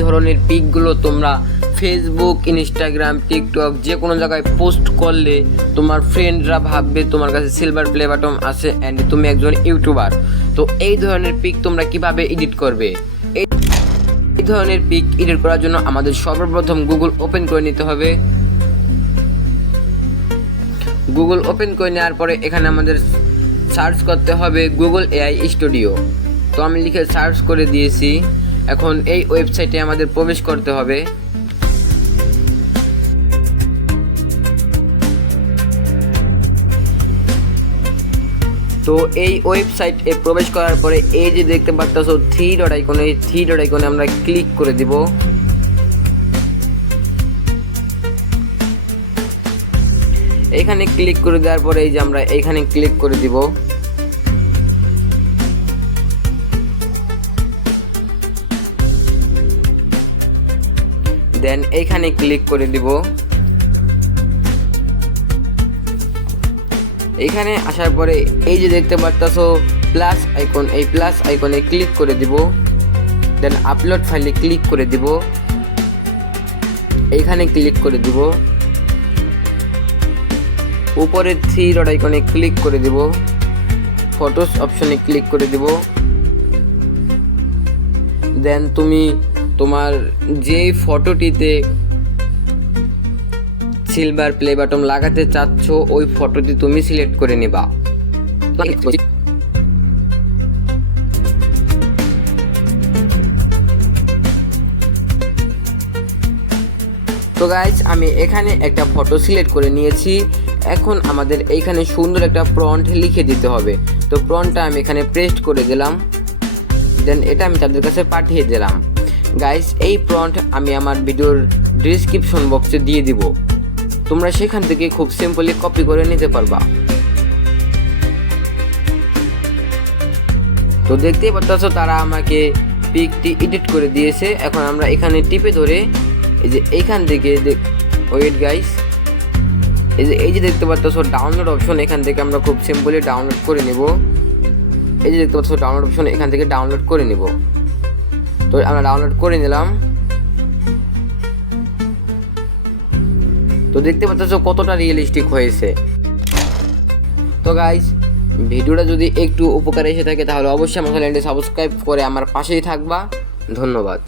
ধরনের পিকগুলো তোমরা Facebook Instagram TikTok যে কোনো জায়গায় পোস্ট করলে তোমার ফ্রেন্ডরা ভাববে তোমার কাছে সিলভার প্লে বাটন আছে অ্যান্ড তুমি একজন ইউটিউবার তো এই ধরনের পিক তোমরা কীভাবে এডিট করবে? এই ধরনের পিক এডিট করার জন্য আমাদের সর্বপ্রথম গুগল ওপেন করে নিতে হবে। গুগল ওপেন করে নেওয়ার পরে এখানে আমাদের সার্চ করতে হবে গুগল এআই স্টুডিও তো আমি লিখে সার্চ করে দিয়েছি। এখন এই ওয়েবসাইটে আমাদের প্রবেশ করতে হবে। তো এই ওয়েবসাইটে প্রবেশ করার পরে এই যে দেখতে পাচ্ছ থ্রি ডট আইকনে থ্রি ডট আইকনে আমরা ক্লিক করে দিব। এখানে ক্লিক করে দেওয়ার পরে এই যে আমরা এখানে ক্লিক করে দিব। দেন এইখানে ক্লিক করে দিব। এখানে আসার পরে এই যে দেখতে পারতাছো প্লাস আইকন এই প্লাস আইকনে ক্লিক করে দিব। দেন আপলোড ফাইলে ক্লিক করে দিব। এইখানে ক্লিক করে দিব। উপরে থ্রি ডট আইকনে ক্লিক করে দিব। ফটোস অপশনে ক্লিক করে দিব। দেন তুমি তোমার যেই ফটোটিতে সিলভার প্লে বাটন লাগাতে চাচ্ছ, ওই ফটোটি তুমি সিলেক্ট করে নিবা। তো গাইজ আমি এখানে একটা ফটো সিলেক্ট করে নিয়েছি। এখন আমাদের এইখানে সুন্দর একটা প্রন্ট লিখে দিতে হবে। তো প্রন্টটা আমি এখানে প্রেস্ট করে দিলাম। দেন এটা আমি তাদের কাছে পাঠিয়ে দিলাম। গাইস এই প্রন্ট আমি আমার ভিডিওর ডিসক্রিপশন বক্সে দিয়ে দিব। তোমরা সেখান থেকে খুব সিম্পলি কপি করে নিতে পারবা। তো দেখতেই পাচ্ছ, তারা আমাকে পিকটি এডিট করে দিয়েছে। এখন আমরা এখানে টিপে ধরে এই যে এইখান থেকে ওয়েট গাইস এই যে এই যে দেখতে পাচ্ছ ডাউনলোড অপশন এখান থেকে আমরা খুব সিম্পলি ডাউনলোড করে নেব। এই যে দেখতে পাচ্ছ ডাউনলোড অপশন এখান থেকে ডাউনলোড করে নিব। তো আমরা ডাউনলোড করে নিলাম। তো দেখতে পাচ্ছ কতটা রিয়েলিস্টিক হয়েছে। তো গাইস ভিডিওটা যদি একটু উপকারে এসে থাকে তাহলে অবশ্যই আমার চ্যানেলটি সাবস্ক্রাইব করে আমার পাশেই থাকবা। ধন্যবাদ।